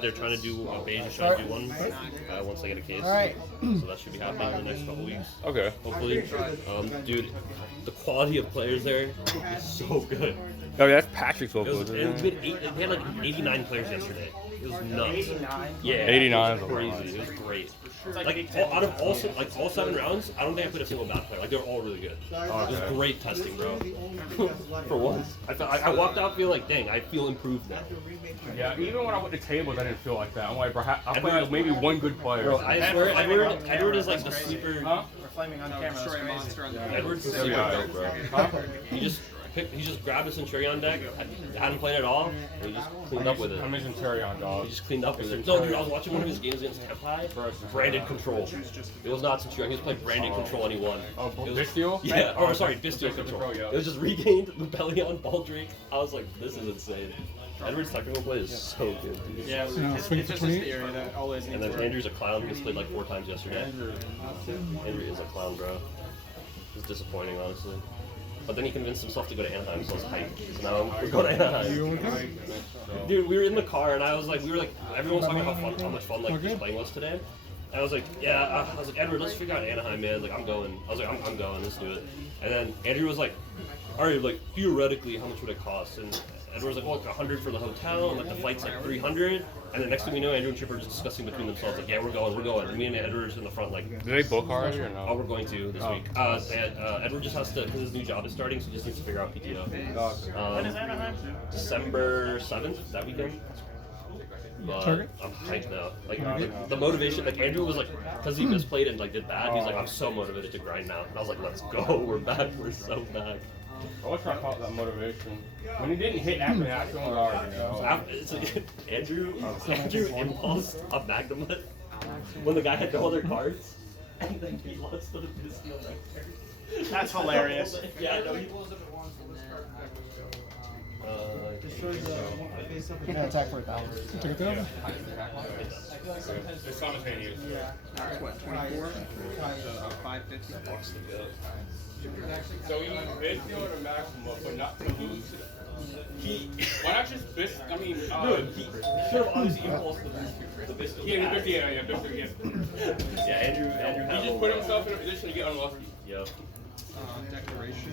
They're trying to do beige is trying to do one once they get a case. Alright. So that should be happening in the next couple weeks. Okay. Hopefully. Dude, the quality of players there is so good. Oh, yeah, that's Patrick's It was, vocal. and they had like 89 players yesterday. It was nuts. 89? Yeah. 89 It was crazy. It was great. Like out of all 7 rounds, I don't think I played a single bad player. Like they were all really good. It was great testing, bro. For once, I walked out feeling like, dang, I feel improved now. Yeah, even when I went to tables, I didn't feel like that. I'm like, bro, I played like maybe one good player. Bro, I swear, Edward is like the sleeper. Huh? We're flaming on camera. Edward's the sleeper, bro. He just grabbed a Centurion deck, hadn't played at all, and he just cleaned up with it. I'm a Centurion, dog. He just cleaned up with it. No, dude, I was watching one of his games against Tempai. Branded Control. It was not Centurion. He was playing Branded Control and he won. Oh, Bisteel? Yeah, or sorry, Bisteel Control. Yeah. It was just regained Rebellion, Baldric. I was like, this is insane. Edward's technical play is so good, dude. Yeah, it's just this theory that always And then Andrew's a clown. He's played like 4 times yesterday. Andrew is a clown, bro. It's disappointing, honestly. But then he convinced himself to go to Anaheim, so I was hyped. So now we're going to Anaheim. Dude, we were in the car, and I was like, everyone was talking about how much fun like this playing was today. And I was like, yeah, I was like, Edward, let's figure out Anaheim, man. Like, I'm going. I was like, I'm going. Let's do it. And then Andrew was like, all right, like theoretically, how much would it cost? And Edward was like, well, like 100 for the hotel, and like the flight's like 300. And the next thing we know, Andrew and Chip are just discussing between themselves, like, yeah, we're going. And me and Edward are in the front, like, Do they book ours or no? oh, we're going to this week. Edward just has to, because his new job is starting, so he just needs to figure out PTO. When is Anaheim? December 7th, that weekend. But I'm hyped now. Like the motivation, like Andrew was like, because he misplayed and like did bad. He's like, I'm so motivated to grind now. And I was like, let's go. We're back. We're so back. I was trying to call that motivation. When he didn't hit after that, I was already, you know. It's like, Andrew impulsed a Magnemite when the guy had no other cards, and then he lost the Disney right there. That's hilarious. Yeah, I know. Yeah, attack for 1,000. Take it down. It's simultaneous. What, 24? 550? So he Bisteel at a maximum, but not to lose. Why not just Bisteel? I mean, Dude, he should have obviously impulsed the Bisteel. Yeah, Bisteel, yeah. Yeah, Andrew He just put himself in a position to get unlucky. Yep. Declaration.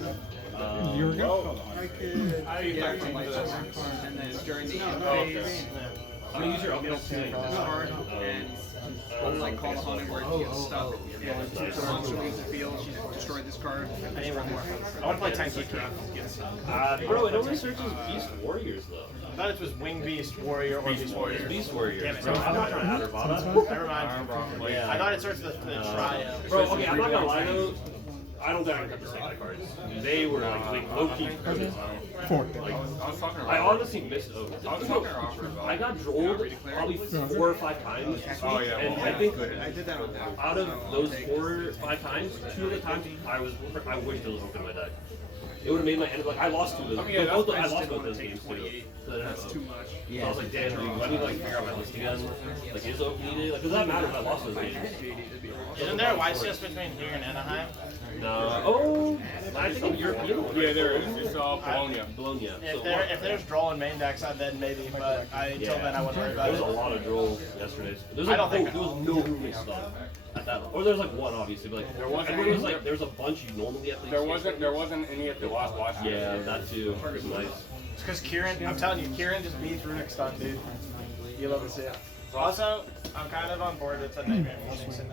A year ago? Yeah, and then during the phase, I'm gonna use your upgrade card, and unlike Call the Haunted where it gets stuck, so monster leaves the field, destroy this card. I need one more. I want to play Tanky King. Bro, it only searches Beast Warriors though. I thought it was Wing Beast Warrior or Beast Warrior. Beast Warriors. Damn it. Bro, I'm not trying to add Arvada. Never mind. Yeah. I thought it starts the trio. Bro, okay, I'm not gonna lie though. I don't think I got the same cards. They were like low key good. Like, I honestly missed those. I got drolled probably 4 or 5 times this week, and I think out of those 4 or 5 times, 2 of the times I wished it was open my deck. It would have made my end. Like I lost 2 of those. I lost both those games too. That's too much. So I was like, damn, dude, let me like figure out my list again. Like, is open needed? Like, does that matter if I lost those games? Isn't there a YCS between here and Anaheim? No. Oh, I think I'm European. Yeah, there is. It's Bologna. Bologna. If there's draw in main decks, then maybe. But until then, I wouldn't worry about There was it. a lot of draws yesterday. I don't think there was no roommate stuff at that. Or there's like one, obviously, but like There wasn't everyone was any. like there's a bunch you normally have to. There wasn't any at the last watch. Yeah, that too. It was nice. It's because Kieran, I'm telling you, Kieran just beats Runic Stun, dude. You love to see it. Also, I'm kind of on board with the Nightmare Phoenix, and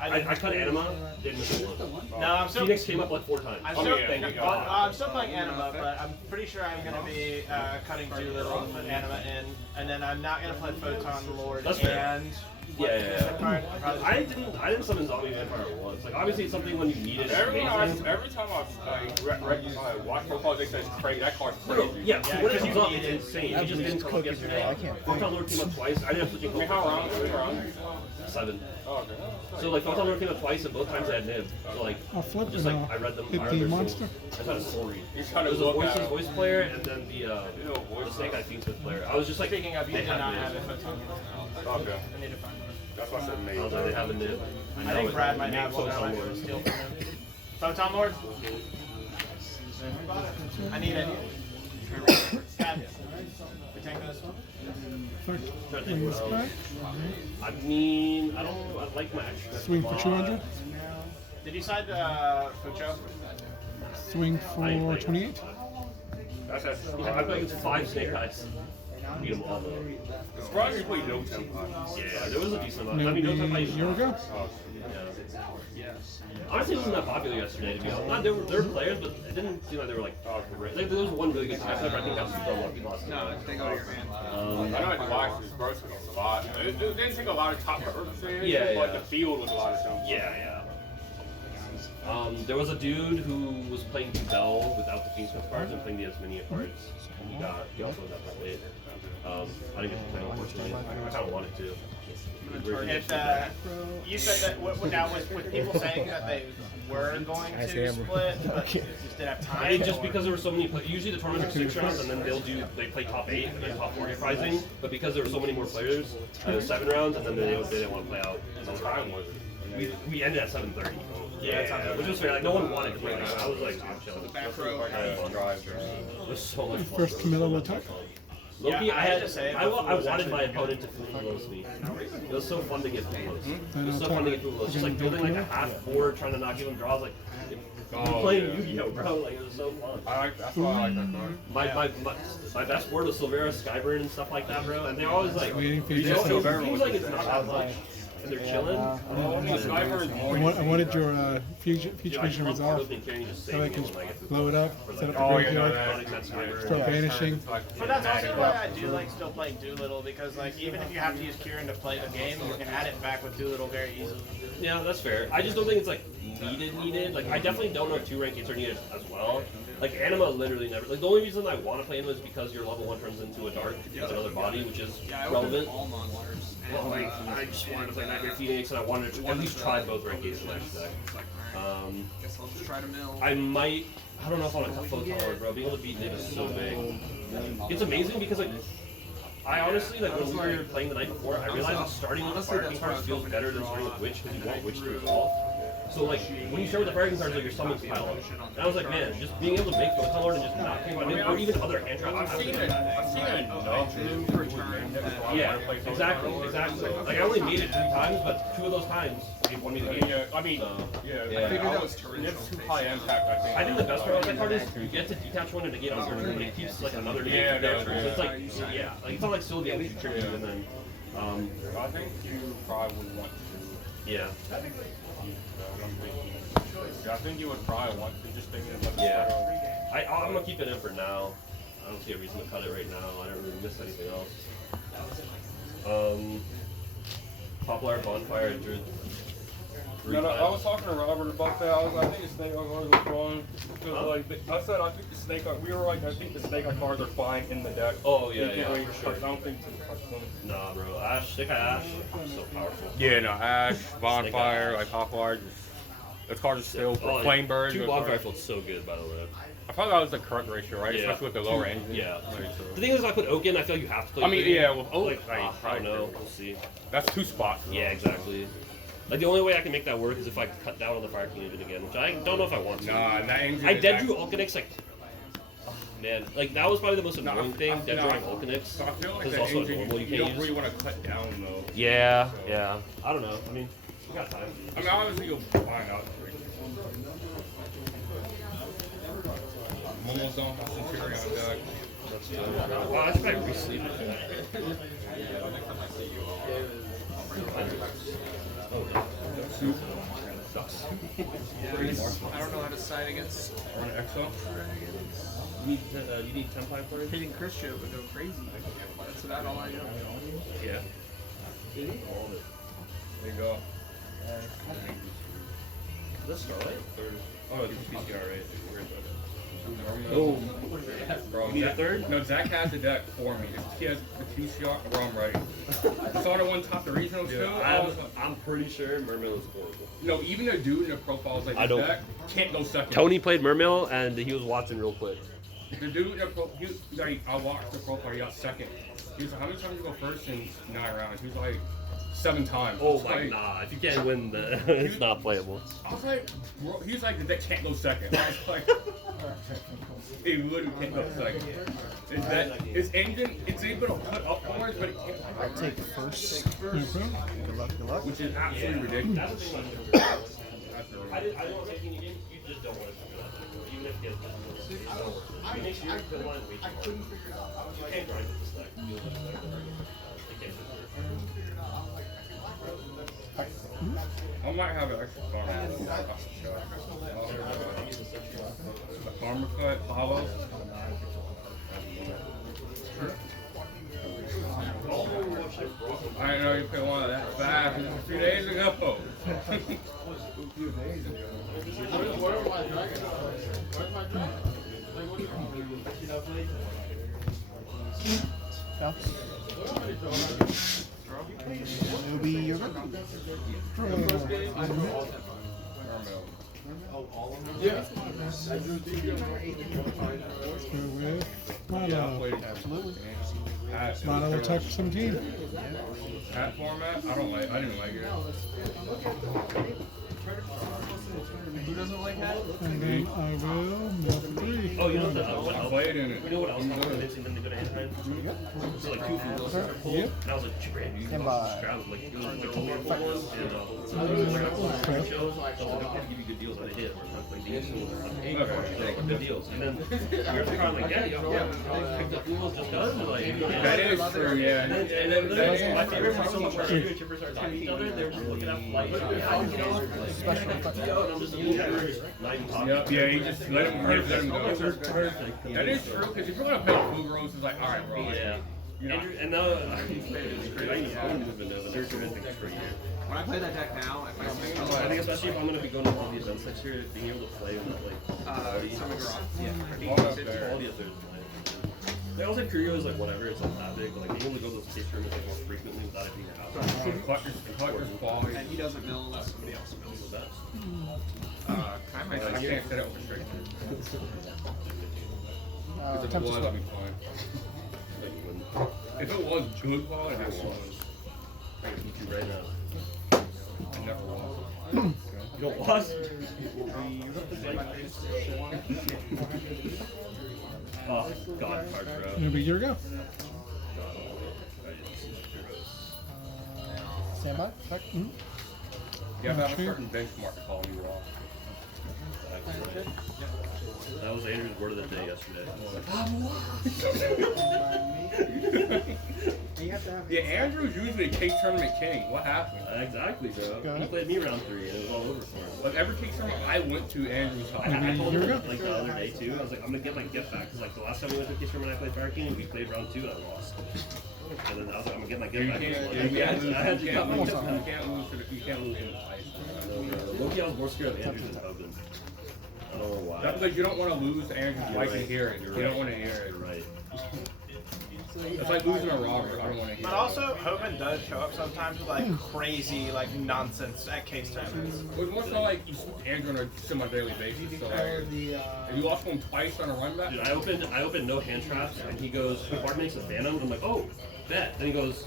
I cut Anima, didn't miss one. No, I'm still. Phoenix came up like 4 times. I'm still playing Anima, but I'm pretty sure I'm going to be cutting Doolittle and put Anima in, and then I'm not going to play Photon Lord That's fair. and. Yeah. I didn't summon Zombie Vampire once. Like obviously it's something when you need it. Every time I watch profiles, they say it's crazy. That card's crazy. Yeah, so when it comes up, it's insane. He just didn't come up yesterday. Photon Lord came up twice. I didn't have to How round? 7. Oh, okay. So like Photon Lord came up twice, and both times I had Nib. So like, I'll flip just it like now. I read them. Hit I read the their monster. soul. I thought a soul read. You It kind of was a look at voice player, and then the Snake Eye Fiendsmith player. I was just like, Speaking of, you they did have not Nib. have a Photon Lord. Okay. I need to find one. That's why I said I maybe. was like, they have a Nib. I think Brad might Make have one. I Photon might Lord. steal from him. Photon Lord? I need it. Scott, we take this one? Fuck. Bring this back. I mean, I like my extra. Swing for 200. Did you side Fucho? Swing for 28. Yeah, I play against 5 Snake Eyes. Beat them all though. It's probably you play no tempo. Yeah, there was a decent amount. I mean, no time I used Yugioh? Yeah. Honestly, it wasn't that popular yesterday, to be honest. Not, there were players, but it didn't seem like they were like, great. Like, there was one really good test. I think that's super lucky last No, time. they go to your hand. I know it watched his burst was a lot. It didn't take a lot of top players, Yeah, but yeah. the field was a lot of them. Yeah. There was a dude who was playing Bell without the Kingsman cards and playing the Asminia cards. He also got that late. I didn't get to play him, unfortunately. I kind of wanted to. If you said that now with people saying that they were going to split, but just didn't have time. I think just because there were so many, usually the tournaments are 6 rounds, and then they play top 8 and then top 4 rising. But because there were so many more players, it was 7 rounds, and then they didn't want to play out. What time was it? We ended at 7:30. Yeah, which was fair. Like no one wanted to play. I was like, chilling. Back row. It was so much fun. First Camilla will talk. Loki, Yeah, I had to say it, I but Fulo's wanted actually my pretty opponent to Fulos me. It was so fun to get Fulos. It was so I'll fun to talk get Fulos. Just again, like building like a Camilla. half board, trying to not give him draws. Like playing Yu-Gi-Oh, bro. Like it was so fun. That's why I like that card. My best board was Silvera, Skyburn, and stuff like that, bro. And they're always like, Waiting for you you know, to it say. seems like it's not that much, and they're chilling. I wanted your future vision resolve. So I can blow it up, set up the graveyard, start banishing. But that's also why I do like still playing Doolittle, because like even if you have to use Kieran to play the game, you can add it back with Doolittle very easily. Yeah, that's fair. I just don't think it's like needed. Like I definitely don't know if 2 rank 8s are needed as well. Like Anima literally never. Like the only reason I want to play Anima is because your level 1 turns into a dark with another body, which is relevant. All non-waters. Well, like, I just wanted to play Nightmare Phoenix, and I wanted to at least try both rank 8s in my deck. Guess I'll just try to mill. I might. I don't know if I want to cut Photon, bro. Being able to beat Nick is so big. It's amazing because like. I honestly, like when we were playing the night before, I realized that starting with the Fire King cards feels better than starting with Witch because you want Witch to resolve. So like, when you start with the Fire King cards, like your summons pile up. And I was like, man, just being able to make Photon Lord and just not think about it, or even other hand traps. I've seen it enough. Yeah, exactly. Like I only made it 3 times, but 2 of those times, they won me the game. Yeah, I mean, I figured that was torrential. it's too high impact, I think. I think the best part about that card is you get to detach one and negate on turn, but it keeps like another negate there. So it's like, like it's not like still getting tricky and then, I think you probably would want to. yeah. I think you would probably want to just think about the Yeah. I'm gonna keep it in for now. I don't see a reason to cut it right now. I don't really miss anything else. Poplar Bonfire Druid. No, I was talking to Robert about that. I think the snake eye cards were wrong. I said I think the snake eye. We were like, I think the snake eye cards are fine in the deck. Oh You can't really for touch- sure. I don't think to touch them. Nah, bro. Ash, Stick Eye Ash, so powerful. Yeah, no, Ash, Bonfire, like Poplar. Those cards are still Flame Bird. 2 Bonfire felt so good, by the way. I thought that was the correct ratio, right? Yeah. Especially with the lower engine. Yeah. Right, so. The thing is, if I put Oak in, I feel like you have to play. I mean, Green. yeah, with Oak, Like, I don't know. We'll see. That's 2 spots. Yeah, exactly. Like the only way I can make that work is if I cut down on the Fire King engine again, which I don't know if I want to. Nah, and that engine. I is dead actually- drew Ulcanix like, oh, man, like that was probably the most annoying thing. Dead drawing Ulcanix. So I feel like Because that also engine, normal you you can't don't use. really want to cut down though. Yeah. I don't know. I mean, we got time. I mean, obviously you'll find out. I'm almost done with my Centurion deck. That's good. Wow, I should probably re-sleep. I don't know how to side against Run an Exo. You need 10 pipe for it? hitting Christian would go crazy. That's about all I know. Yeah. There you go. This Starlight? Oh, it's PCR, right? Oh. Bro, You need a Zach- third? No, Zach has the deck for me. If he has the 2 shot, bro, I'm ready. I saw the one top the regional too. I'm pretty sure Mermill is horrible. No, even the dude in the profile was like, I this don't- deck can't go second. Tony played Mermill and he was watching real quick. The dude in the profile, he was like, I watched the profile, he got second. He was like, how many times you go first in 9 rounds? He was like, 7 times. Oh It's my like, god! If you can't win, it's not playable. I was like, bro, he's like, that can't go second. I was like, he literally can't go second. Is that his engine? It's able to put up points, but it can't. I'll take first. No problem. Good luck, good luck. Which is absolutely ridiculous. That's the thing. That's the I don't think you just don't want to do that. Even if you get you make sure you don't want to wait too long. You can't grind with this deck. You can't do I might have an extra farm. The farmer cut hollow. I didn't know you put one of that fast. It was a few days ago. Yeah. It'll be your go. Absolutely. Absolutely. Mono attack 17. Cat format? I didn't like it. Who doesn't like that? And then I will move 3. Oh, you know what I else? played in it. You know what else was convincing them to go to Anaheim? So like 2 fools are pulled, Yep. and I was like, Japan, you Stand by. scrounged like it was like 2 more pulls, and I pulled 3 shows, so I was like, I have to give you good deals on a hit, or like these like good deals. And then you're kind of like, yeah, picked up fools just done, like That is true, yeah. And then my favorite was so much where you and Chipper started talking to each other. They were just looking at like, Special effect. and I'm just looking at her, not even talking. Yep, yeah, he just let him go. It was perfect. That is true, because if you're going to play Food Rose, it's like, alright, bro. Yeah. You know, And now I don't even know, but they're terrific for a year. When I play that deck now, if I swing I think especially if I'm going to be going to all the events next year, being able to play with like Summer Garage. Yeah. all up there. all the others. They also have Yugioh is like whatever, it's not that big, but like being able to go to those case tournaments like more frequently without it being a hassle. Collector's quality. And he doesn't mill unless somebody else mills. What's that? I can't set it with restriction. If it Attempt to was, swap. I'd be fine. Like you wouldn't If it was good quality, I would. beat you right now. I never was. You don't what? Oh god, card bro. It'll be your go. Stand by. Check. You have to have a certain benchmark to call you off. That was Andrew's word of the day yesterday. Yeah, Andrew's usually a case tournament king. What happened? Exactly, bro. Got He it. played me round 3 and it was all over for him. Like every case tournament I went to, Andrew's I high. told Here we him go. like the other day too. I was like, I'm gonna get my gift back because like the last time we went to a case tournament, I played Fire King and we played round 2 and I lost. And then I was like, I'm gonna get my You gift back. can't lose. I had to You cut my can't gift back. lose. You can't lose in the ice. Loki, I was more scared of Andrew than Hogan. I don't know why. That's because you don't want to lose to Andrew's like to hear it. You don't want to hear it. You're right. It's like losing a Robert. I don't want to hear But it. also, Hogan does show up sometimes with like crazy like nonsense at case tournaments. It was more so like you see Andrew on a semi-daily basis. So like, if you lost one twice on a run back, Dude, I opened no hand traps and he goes, Bart makes a phantom. I'm like, oh, bet. Then he goes,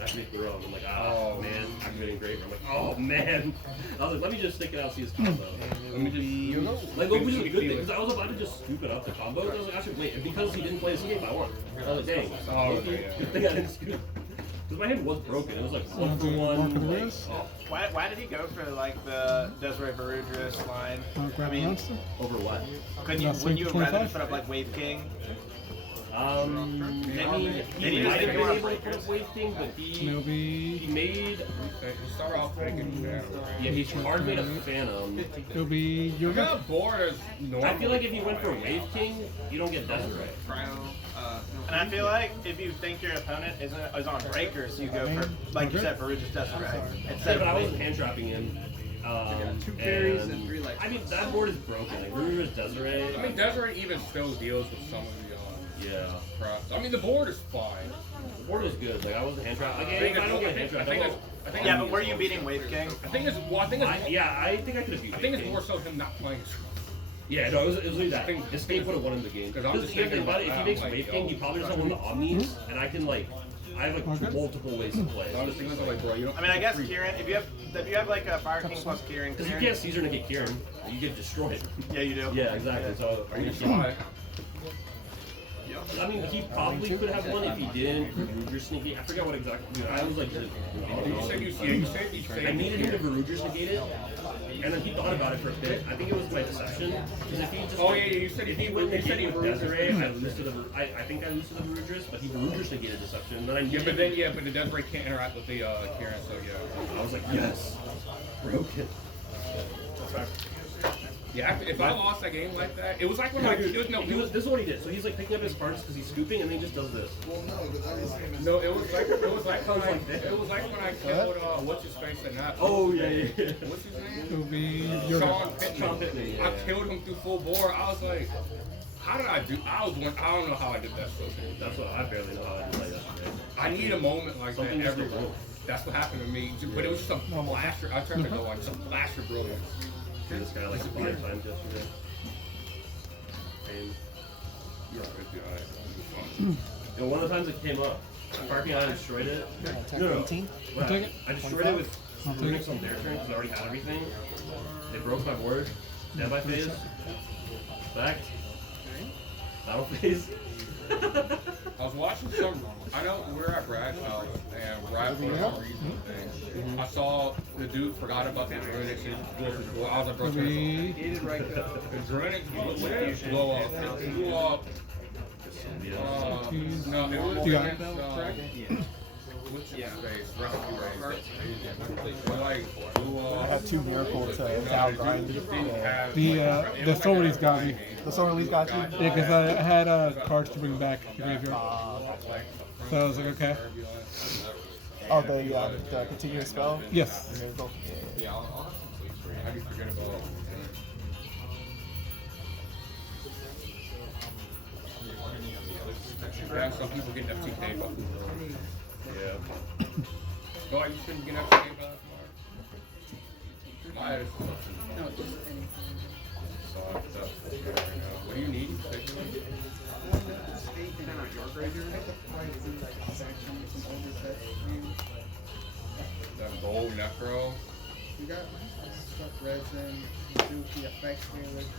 activate the row. I'm like, oh man, activating great. I'm like, oh man. I was like, let me just stick it out, see his combo. let me just. Like, which is a good thing because I was about to just scoop it up the combo. I was like, I should wait. And because he didn't play his game, I won. I was like, dang. Oh, okay, yeah. Good thing I didn't scoop. Because my hand was broken. It was like 1 for Mark of the 1. Like, wrist. oh, Why did he go for like the Desiree Barudris line? Grab the monster. over what? Wouldn't you have rather 25? put up like Wave King? I mean, he might have been able to put up Wave King, but And it'll he be made, You start off taking down. yeah, he hard made a Phantom. it'll be your I'm go. not bored as normal. I feel like if you went for Wave King, you don't get Desiree. Cryo. And I feel like if you think your opponent is on breakers, you go for like you said, Barudris Desiree Yeah, instead but I of wasn't Wave. hand trapping him. Two carries and 3 lights. I mean, that board is broken. Like, Rumor is Desiree. I mean, Desiree even still deals with some of the Yeah. props. I mean, the board is fine. The board was good. Like, I wasn't hand trapping. Like, I think if I don't get it's- hand trapped, I think I it's- I think Yeah, it's- but were you beating Wave King? I think it's. Well, I think it's. yeah, I think I could have beat I think Wave it's King. more so him not playing his. Yeah, no, it was really that. I think- Escape would have won him the game. 'Cause I'm Because just the other thing thinking about it, if he about, makes like, Wave King, he probably doesn't win the Omnis, and I can, like, I have like multiple ways to play. I was thinking like, bro, you don't. I mean, I guess Kieran. If you have like a Fire King plus Kieran, Because you can't Caesar negate Kieran, you get destroyed. Yeah, you do. Yeah, exactly. So Are you shy? I mean, he probably could have won if he didn't. Verudger's sneaky. I forgot what exactly. I was like, You said I needed him to Verudger's negate it, and then he thought about it for a bit. I think it was my deception. Because if he just you said if he went negate with Desiree, I lose to the I think I lose to the Verudger's, but he Verudger's negated deception. And then I but the Desiree can't interact with the Kieran, so yeah. I was like, yes, broken. Yeah, if I lost that game like that, it was like when this is what he did. So he's like picking up his cards because he's scooping, and then he just does this. No, it was like when I killed what's his face and that. Oh yeah. What's his name? It'll be Sean Pittman. I killed him through full bore. I was like, how did I do? I don't know how I did that. That's what I barely know how I did that yesterday. I need a moment like that every week. That's what happened to me. But it was some blaster. I tried to go on some blaster brilliance. This guy like 5 times yesterday. And one of the times it came up, parking I destroyed it. No. I destroyed it with Runix on their turn because I already had everything. They broke my board. Standby phase. Back. Battle phase. I was watching some. I know we're at Brad's house, and Brad for some reason, I saw the dude forgot about the Druidic. I was like, bro, the Druidic blow up. It blew up. No, it was against. What's his face? I have 2 miracles to down grind. The Sorority's got me. The Sorority's got you? Yeah, because I had cards to bring back to graveyard. So I was like, okay. Oh, the continuous spell? Yes. Miracle? Yeah, how do you forget about it? Yeah, some people get FTK, but yeah. No, you shouldn't get FTK by tomorrow. No, just anything. What do you need? That gold necro. You got resin, Suki, effects.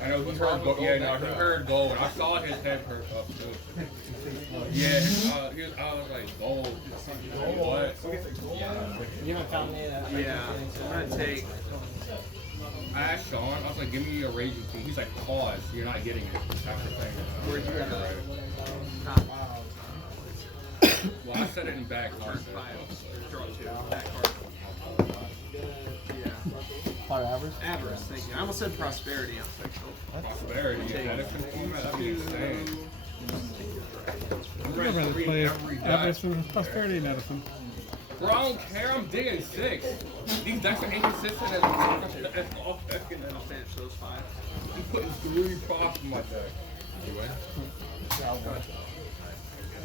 I know he heard gold. Yeah, no, he heard gold. I saw his head perk up too. Yeah, I was like, gold. What? You haven't found me that. Yeah, I'm gonna take. I asked Sean, I was like, give me a raging key. He's like, pause, you're not getting it. That's the thing. Where'd you ever write it? Well, I said it in back card. Draw 2. Back card. Avarice, thank you. I almost said prosperity. Prosperity, yeah, that's that'd be insane. I'd rather play Avarice and Prosperity in Edison. Bro, I don't care, I'm digging 6. These decks are inconsistent as off deck and then finish those 5. I'm putting 3 props in my deck. You win?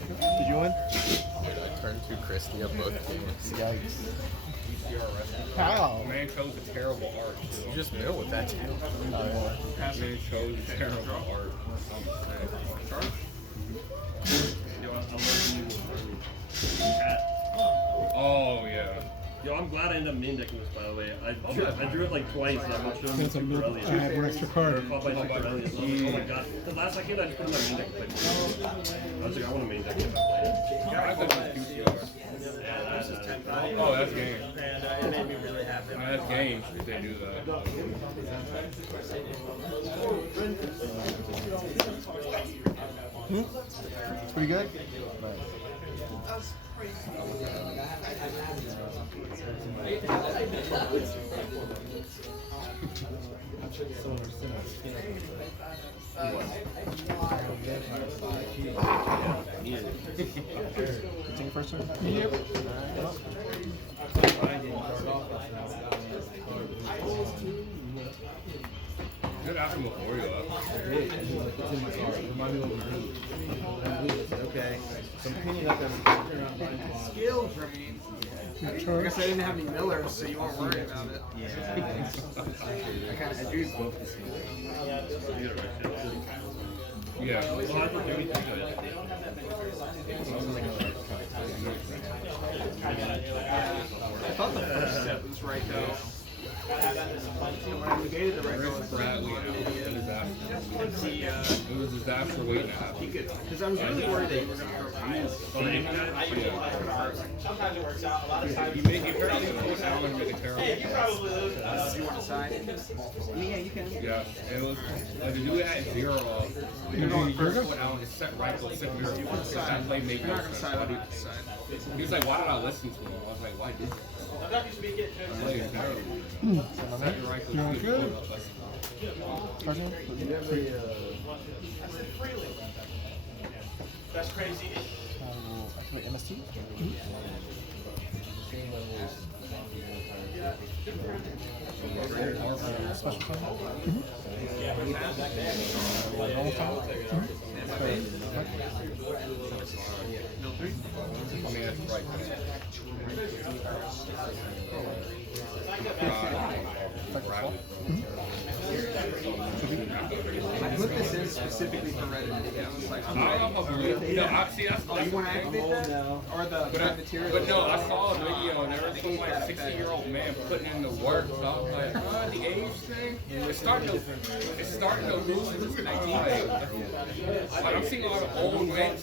Did you win? I turned to Christy up both games. Yikes. How? Man chose a terrible art. You just mill with that too. Man chose a terrible art. Oh yeah. Yo, I'm glad I ended up main decking this, by the way. I drew it like twice and I watched him Since I'm Amaryllis. I had 1 extra card. Fought by Amaryllis. I was like, oh my god. The last second I just put in my main deck and played it. I was like, I want a main deck if I play it. Oh, that's game. And it made me really happy. That's game if they do that. It's pretty good? Take first turn? Yep. Good after before you up. Okay. So I'm cleaning up everything. Skills, Ramin. I guess I didn't have any millers, so you weren't worried about it. Yeah. I drew both the same. Yeah. I thought the first step was right though. When I negated the right goal, Bradley out. It was a disaster waiting to happen. because I was really worried that you were going to throw piles. Sometimes it works out. A lot of times. He apparently put Allen to make a terrible You probably lose. Do you want to decide? Yeah, you can. Yeah, it was like the dude had 0. You're going First first? put Allen is set right foot, set mirror. That play made You're no not going to sense. decide. I'm not decide. He was like, why did I listen to him? I was like, why did you? I'm not used to being it. Play is terrible. Set your right foot. Doing good. That's crazy. Activate MST. Special time. Normal time. I mean, that's right. I put this in specifically for Reddit. I was like, I don't know if I believe. No, I see. That's oh, you want to activate that? Or the But, material? but no, I saw a video and there was some like 60-year-old man putting in the work. So I was like, the age thing, it's starting to lose its like I'm seeing a lot of old men.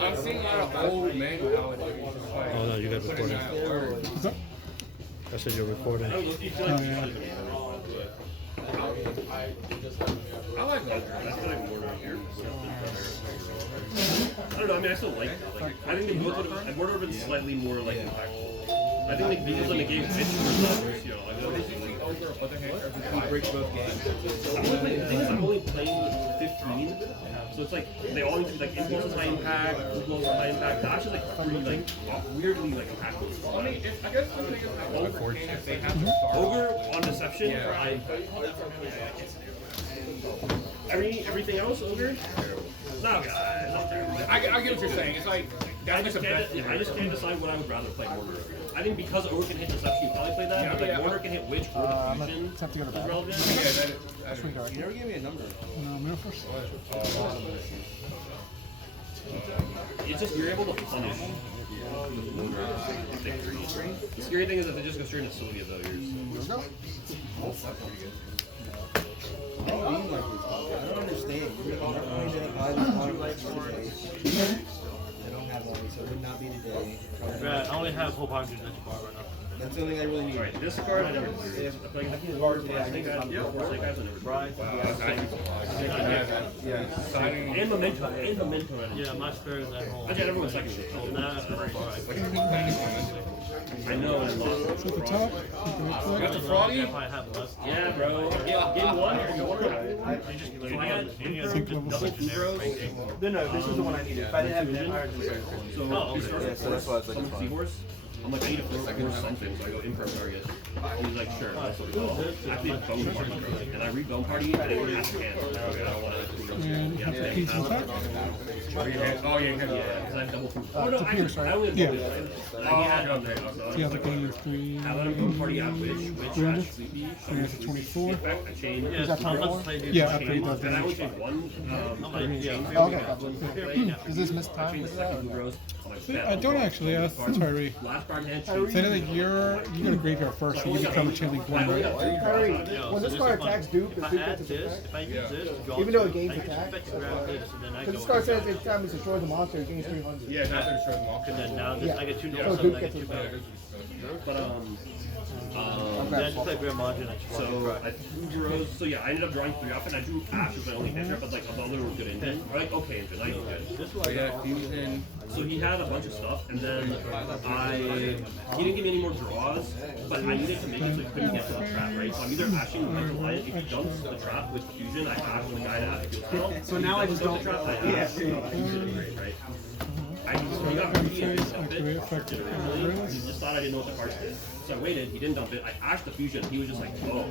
I'm seeing a lot of old men nowadays. Like, Oh no, you got putting recording. that work. What's up? I said you're recording. Oh, yeah. I like that. That's what I'm more here. I don't know. I mean, I still like that. Like, I think the Mortar would have been slightly more like impactful. I think like, because of the game pitch for numbers, you know, like Over other hand, Breaks both games. I'm only playing, the thing is, I'm only playing 15, so it's like they all need to be like impulse is high impact, blows are high impact. Dash is like pretty like weirdly like impactful. I mean, I guess the thing is that Ogre games, they have to start. Ogre on deception for high impact. Everything else, Ogre? No, guys, not terrible. I get what you're saying. It's like I that's just, like the best. I just can't decide what I would rather play Mortar. I think because Ogre can hit deception, you probably play that, but like Mortar can hit Witch or I'm Fusion gonna have to go to is bed. relevant. Yeah, that is. You never gave me a number. No, middle first. It's just you're able to punish victory. The scary thing is that they just go straight into Sylvia though. I don't understand. You're not going to buy this product today. I don't have one, so it would not be today. I only have whole pocket in bar right now. That's the only thing I really need. Alright, this card I never drew. I played four snake eyes, four snake eyes, I never drew. Wow, that's actually Yeah. signing. And memento, I didn't Yeah, my spirit is at home. I did everyone's second. Now that's very far. I know, and I lost. At the top. You can That's a click. froggy? If I have less. Yeah, bro. Game one, so I had double two bros. No, this is the one I needed. If I didn't have Fusion. that, I would have So he starts with so that's why I was like, summon Seahorse. I'm like, I need to force something, so I go improv target. He's like, sure, that's what we call it. Actually, it's Bone Party, bro. And I read Bone Party, and it has to cancel. Okay, I don't want to. And you have to keep some attack. Oh, yeah, Yeah, because I have double two. Oh, no, to actually, pierce, right? I only have Yeah. double. I had on there. So you have to gain 3. I let him Bone Party out, Witch, 300. Sleepy. So you have to 24. Effect, I chain. Yeah, that Tom, the let's play this. Yeah, after he does And I only damage. change one. Yeah. Oh, okay. Is this missed time? Change With second that? blue rose. I don't actually ask Tyree. Last card hand. Say that you go to graveyard first, so you become a chain league 1, right? Kyrie, when this card attacks Duke, If does I Duke add get to this, attack? if I use this, Even though it gains I use attack? effect to grab this, and then I Because go. this card says every time it destroys the monster, it gains 300. Yeah, that's what it shows them off. And then now this, I get 2 So north, Duke I gets get 2 to back. attack. But Then I just play Grand Margin, I just so I threw Rose. So yeah, I ended up drawing 3 off, and I drew Ash as my only pitcher, but like a other were good engine. Or like okay engine, not even good. This So one, yeah, Fusion. So he had a bunch of stuff, and then he didn't give me any more draws, but I needed to make it so he couldn't get to the trap, right? So I'm either ashing the mental lion. If he dumps the trap with Fusion, I ash the guy to have field spell. So now I just Dump don't. the trap, I ash. Fusion, right? I he got greedy and didn't dump it. Activate effective He Amaryllis. just thought I didn't know what the cards did. So So I waited, he didn't dump it. I ashed the fusion. He was just like, oh,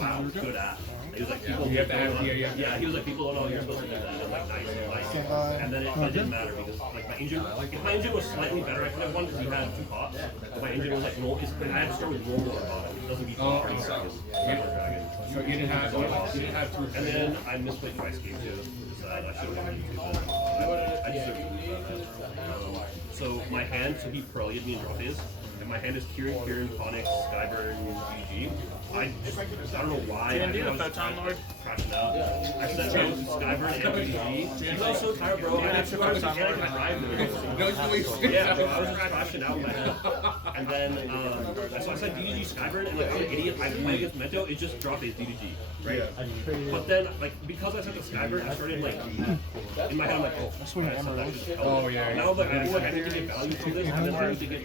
wow, good ass. He was like, people You have to don't have- know. yeah. He was like, people don't know you're supposed to do that. And I'm like, nice, nice. And then it didn't matter because like my engine, if my engine was slightly better, I could have won because he had 2 pots. But my engine was like roll. I had to start with roll on bottom. It doesn't beat party dragon. So you didn't have two. And then I misplayed twice game 2. I should have won YouTube. I deserve to lose that. So my hand, so he pro-lied me in draw phase. And my hand is Kieran, Phoenix, Skyburn, GG. I don't know why. Didn't do the Photon Lord? Crashing out. I said no to Skyburn and GG. You guys so tired, bro. I had to go to the end of my drive. Yeah, bro, I was just crashing out in my head. And then, so I said DDG Skyburn, and like I'm an idiot. I play against Mento, it just drop phase DDG. Right? But then, like, because I said the Skyburn, I started like, in my head, I'm like, oh, I said that should help. Oh, yeah. Now, like, I need to get value from this, and then I need to get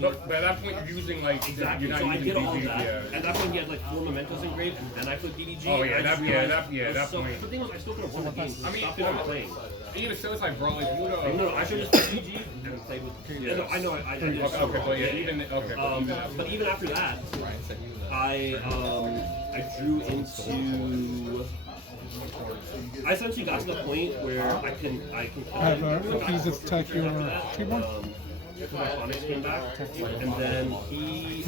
But at that point, you're using like exactly. You're So not I using did all of DDG, that, yeah. and that's when he had like 4 mementos engraved, and then I put DDG. Oh, yeah, and I that- just yeah, realized- that- yeah, that so, point. The thing was, I still could have won the game. I mean, Stop it playing. Even so, it's like, bro, like, you know. No, I should have just put DDG and played with. Yeah, no, I know. I did. Okay, but yeah, even okay. But even after that, I drew into. I essentially got to the point where I can please just attack your keyboard. My phonics came back, and then he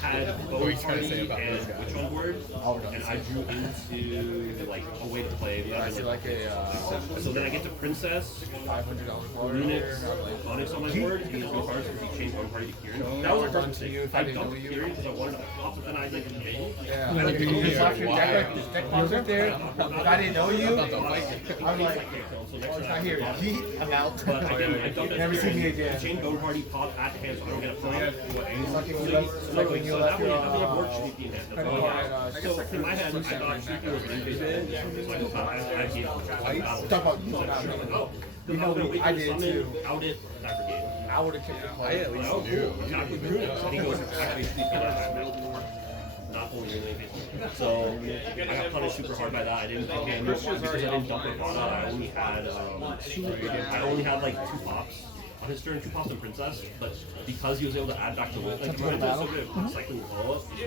had both party and Witch on board, and I drew into like a way to play. So then I get to Princess, Lunix, Phonics on my board, and there's no cards because he changed one party to Kieran. That was a perfect mistake. I dumped Kieran because I wanted to pop, but then I like I like You left your deck box right there. If I didn't know you, I'm like, I hear Heat, I'm out. But again, I dumped Never see me again. Chain Bone Party pop at hand, so I don't get a pop. Like if you left, like when you left your. So in my head, I thought Shrieky was an invasive, so I gave Talk about oh, you know, I did too. Out it, not brigade. I would have kicked the I at least knew. Exactly. So he goes actually sleeping not only really. So I got punished super hard by that. I didn't think because I didn't dump it on I only had like 2 pops. On his turn, 2 pops and Princess, but because he was able to add back the whip, like Momento's so good at cycling the ball, he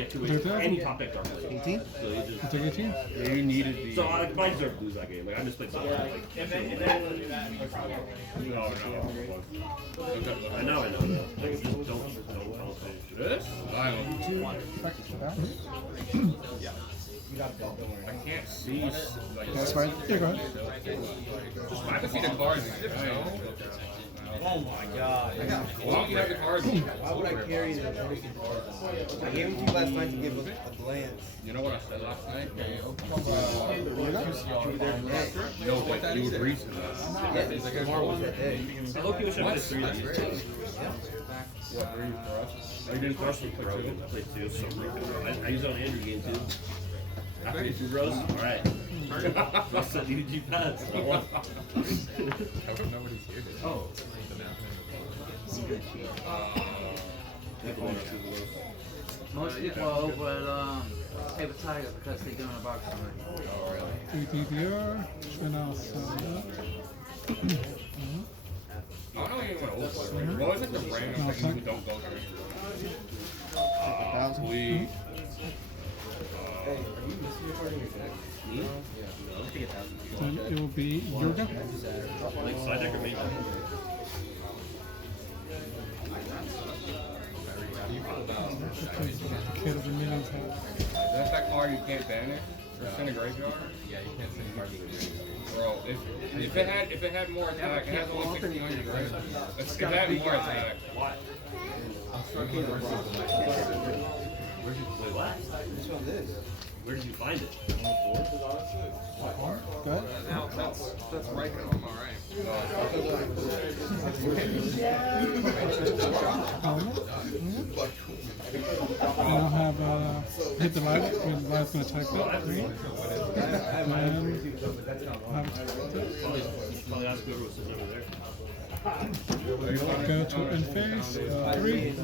had 2 ways. And he top decked our 18? So he just. Take 18? Yeah, you needed the. So I deserve to lose that game. Like I misplayed something. Like, I know. Like just don't concentrate. This? I don't. Practice for that. I can't see. Like, That's fine. Yeah, go ahead. I can see the cards. Oh my god. Why don't you have the cards? Why would I carry the freaking cards? I gave them to you last night to give a glance. You know what I said last night? No, but you agreed to that. Yeah, it's like tomorrow was that day. I hope you wish I played 3 of these. What agreed for us? I didn't crush with Pro. I played 2, so I used it on Andrew game too. After you 2 rows? Alright. Plus that DDG pads. I won. I don't know what he's here. Oh. Most people would pay the tiger because they're doing a box already. DDR, Schwinnaus. I don't even want to open it. What was it? The random thing you don't go through? We. Then it will be Yugioh. Like side deck or main deck? The kid of the millions hat. That's that card you can't banish? Or send a graveyard? Yeah, you can't send cards to the graveyard. Bro, if it had more attack, it has only 1600, right? If it had more attack. What? Wait, what? Which one is? Where did you find it? Go ahead. Now that's right now. I'm alright. I now have hit the light, and the light's going to attack that. 3. And Probably ask whoever was sitting over there. go to end phase. 3.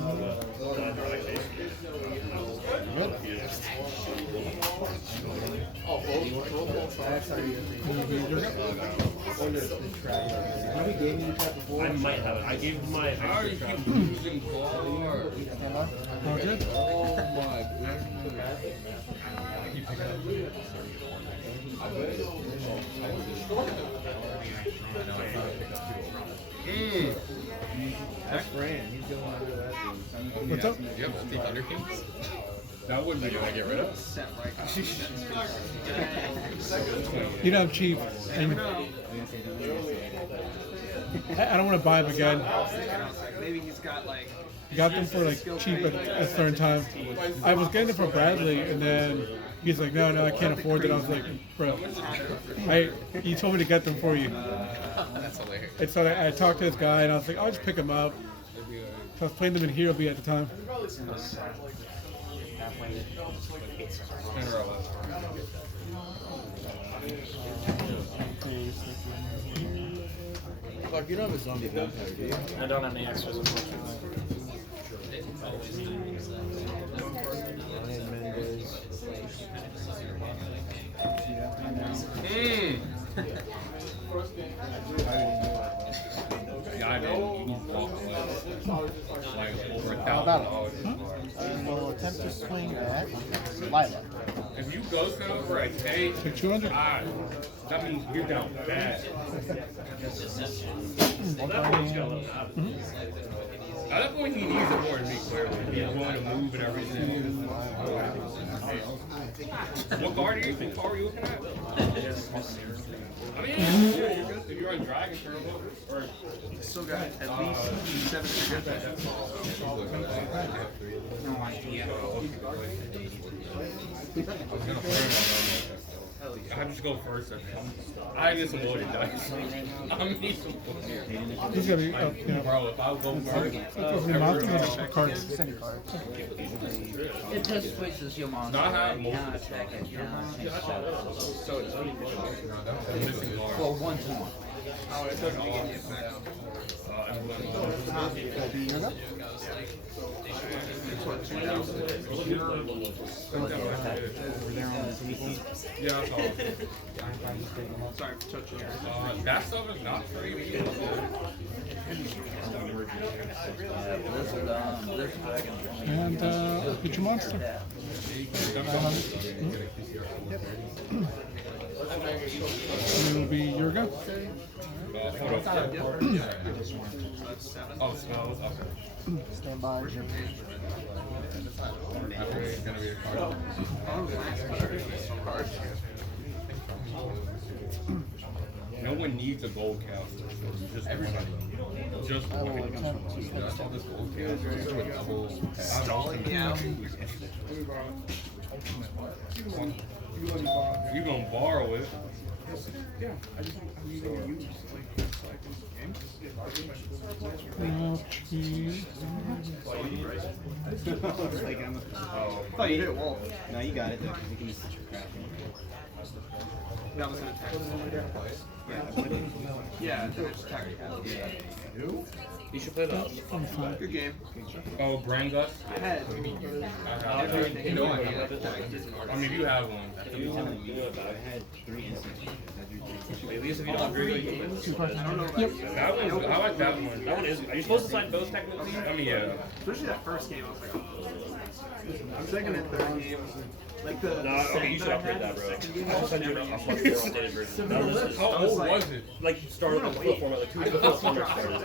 That's how you It'll be Yugioh. we gave you that before? I might have it. I gave him my How are you extra trap. keep losing bars? All good? Oh my goodness. That's Fran. He's going under that. What's up? Do you have multi Thunder Kings? That wouldn't be Can I get rid of? Set right. You know I'm cheap. And I don't want to buy them again. I was like, maybe he's got like. Got them for like cheap at a certain time. I was getting them for Bradley, and then he's like, no, I can't afford it. I was like, bro, you told me to get them for you. That's hilarious. And so I talked to this guy, and I was like, I'll just pick them up. So I was playing them in Hero B at the time. Fuck, you don't have a zombie vampire, do you? I don't have any extras, unfortunately. Yeah, I know. You need to walk away. Like over $1,000. We'll attempt to swing at Lila. If you go over a K, Take 200. that means you're down bad. Well, that one's got a little habit. At that point, he needs it more to be clear. He's willing to move and everything. What card are you looking at? I mean, yeah, you're good. If you're on Dragon Turbo, or Still got at least 7 triggers. no idea. I have to go first. I get some loaded dice. I need some loaded. He's gonna be up, yeah. Bro, if I go first, The mountain or cards? It just switches your monster. Not how You cannot attack it. You cannot change it. well, For 1 turn. oh, it doesn't get yeah, that's all. Sorry for touching your. That stuff is not free. And get your monster. And it'll be your go. Oh, smells. Okay. Stand by. After it's gonna be a card. No one needs a gold cow. Just everybody. Just I will attempt to That's all this gold chaos. Just with double. Stalling me out. You gonna borrow it? Oh, you hit Wolf. No, you got it though, 'cause you can use such a crap. That was an attack. Yeah, it's attack. You should play that. Good game. Oh, Brain Gut? I had You know I have it. I mean, you have one. I had 3 instances. At least if you don't agree with it. I don't know about you. That one, I like that one. That one is. Are you supposed to sign both technically? I mean, yeah. Especially that first game, I was like, oh. Second and third game, like the. No, okay, you should upgrade that, bro. I'll send you a much more updated version. That was How old was it? like started with the flip format, like 2 weeks before the format started.